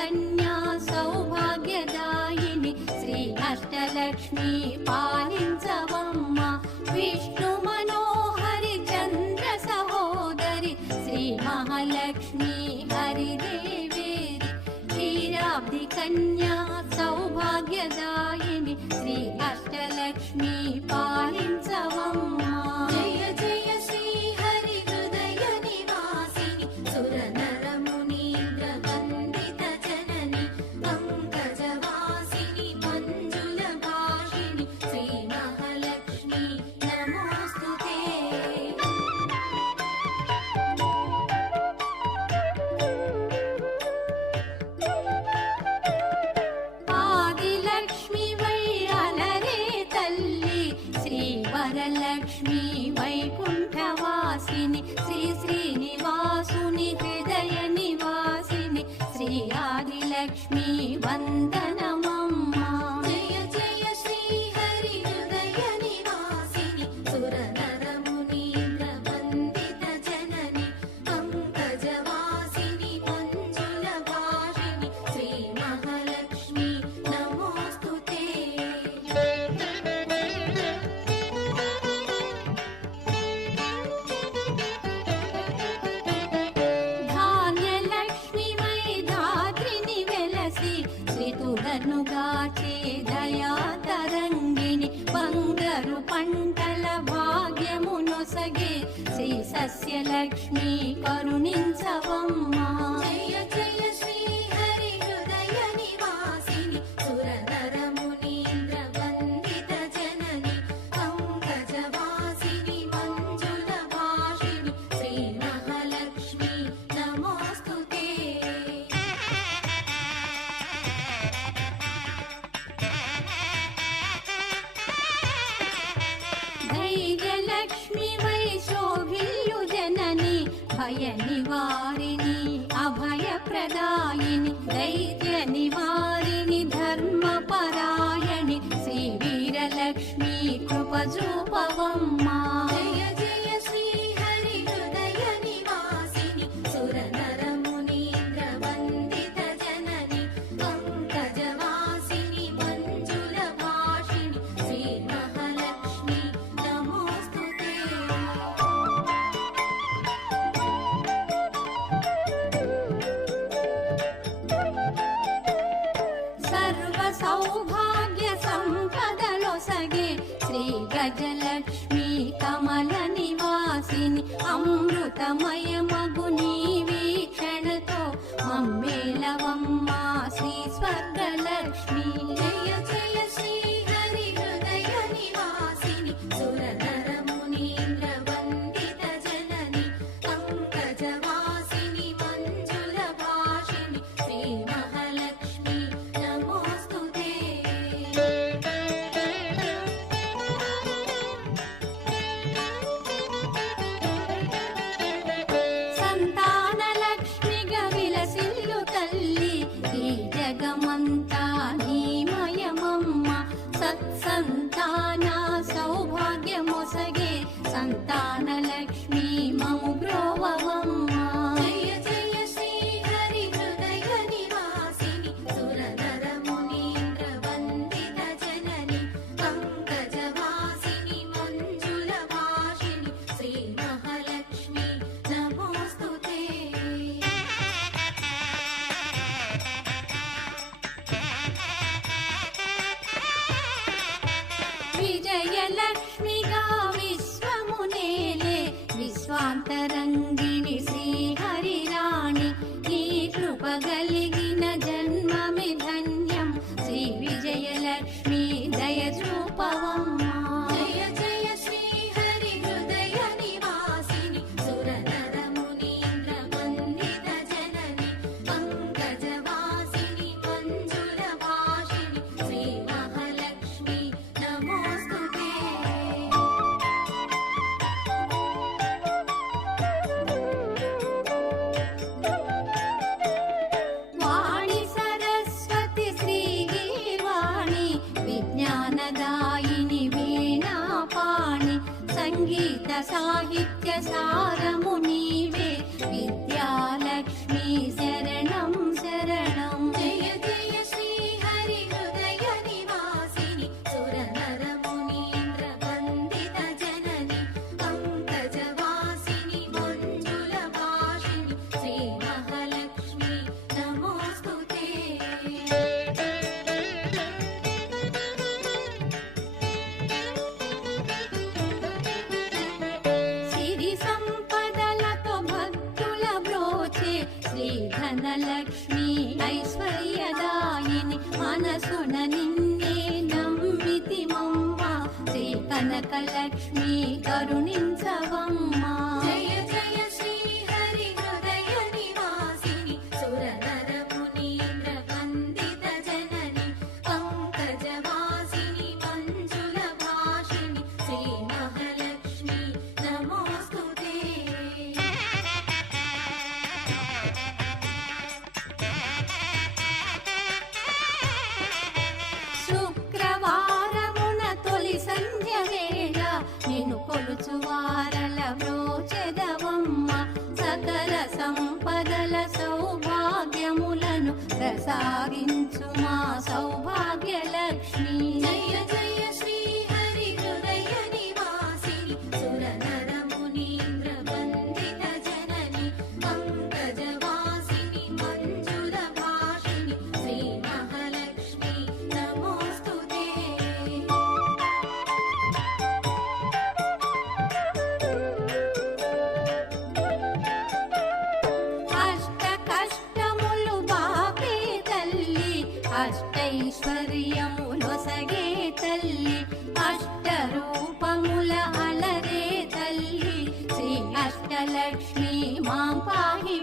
కన్యా సౌభాగ్యదాయిని శ్రీ అష్టలక్ష్మి పాలించవమ్మ. విష్ణు మనోహరి చంద్ర సహోదరి శ్రీ మహాలక్ష్మి హరిదేవేరి క్షీరాబ్ది కన్యా సౌభాగ్యదాయిని శ్రీ అష్టలక్ష్మి పాలించవమ్మ. జయ జయ శ్రీ హరి హృదయ నివాసిని సుర నర మునీంద్ర వందిత జనని పంకజవాసిని మంజుల భాషిని శ్రీ మహాలక్ష్మి నమోస్తుతే. ఆదిలక్ష్మి వై అలరే తల్లి శ్రీ వరలక్ష్మి వైకుంఠవాసిని శ్రీ శ్రీనివాసుని హృదయ నివాసిని శ్రీ ఆదిలక్ష్మి వందనమమ్మ. జయ జయ శ్రీ హరి హృదయ నివాసిని సుర నర మునీంద్ర వందిత జనని పంకజవాసిని మంజుల భాషిని శ్రీ మహాలక్ష్మి నమోస్తుతే. ధాన్యలక్ష్మి వై ధాత్రిని వెలసి శ్రీతుడనుగాచే దయా తరంగిణి బంగారు పంటల భాగ్యమునొసగే శ్రీ సస్యలక్ష్మి కరుణించవమ్మ. జయ జయ శ్రీ హరి హృదయ నివాసిని సుర నర మునీంద్ర వందిత జనని పంకజవాసిని మంజుల భాషిని శ్రీ మహాలక్ష్మి నమోస్తుతే. ధైర్యలక్ష్మి వై శోభిల్యు జనని భయ నివారిణి అభయ ప్రదాయిని దైత్య నివారిణి ధర్మపరాయణి శ్రీ వీరలక్ష్మి కృపజూపవమ్మ. జయ జయ శ్రీ హరి హృదయ నివాసిని సుర నర మునీంద్ర వందిత జనని పంకజవాసిని మంజుల భాషిని శ్రీ మహాలక్ష్మి నమోస్తుతే. సర్వ సౌభాగ్య సంపదలొసగే శ్రీ గజలక్ష్మి కమల నివాసిని అమృతమయమగు నీ వీక్షణతో మమ్మేలవమ్మ శ్రీ స్వర్గలక్ష్మి. జయ జయ శ్రీ హరి హృదయ నివాసిని సుర నర మునీంద్ర వందిత జనని పంకజవాసిని మంజుల భాషిని శ్రీ మహాలక్ష్మి నమోస్తుతే. సంతానలక్ష్మిగా విలసిల్లు తల్లి ఈ జగమంతా నీమయమమ్మ. సత్సంతాన సౌభాగ్యమొసగే సంతానలక్ష్మి మము బ్రోవవమ్మ. జయ జయ శ్రీ హరి హృదయ నివాసిని సుర నర మునీంద్ర వందిత జనని పంకజవాసిని మంజుల భాషిని శ్రీ మహాలక్ష్మి నమోస్తుతే. విజయలక్ష్మిగా విశ్వమునేలే విశ్వాంతరంగిణి శ్రీహరిరాణి నీ కృప కలిగిన జన్మమి ధన్యం శ్రీ విజయలక్ష్మి దయచూపవమ్మ. జయ జయ శ్రీ హరి హృదయ నివాసిని సుర నర మునీంద్ర వందిత జనని పంకజవాసిని మంజుల భాషిని శ్రీ మహాలక్ష్మి నమోస్తుతే. అష్టలక్ష్మి ఐశ్వర్యదాయిని మనసున నిన్నే నమ్మితిమమ్మ శ్రీ కనకలక్ష్మి కరుణించవమ్మా. జయ జయ శ్రీ హరి హృదయ నివాసిని సురనర మునీంద్ర వందిత జనని పంకజవాసిని మంజుల భాషిణి శ్రీ మహాలక్ష్మి నమోస్తుతే. శుక్రవారమున తొలి సంధ్య వేళ నిన్ను కొలుచు వారల బ్రోచెదవమ్మ సకల సంపదల సౌభాగ్యములను ప్రసాదించు మా సౌభాగ్యలక్ష్మి. జయ జయ శ్రీ హరి హృదయ నివాసిని సురనర మునీంద్ర వందిత జనని పంకజవాసిని మంజుల భాషిణి శ్రీ మహాలక్ష్మి నమోస్తుతే. అష్ట కష్టములు బాపే తల్లి అష్టైశ్వర్యములొసగే తల్లి అష్ట రూపముల అలరే తల్లి శ్రీ అష్టలక్ష్మి మాం పాహి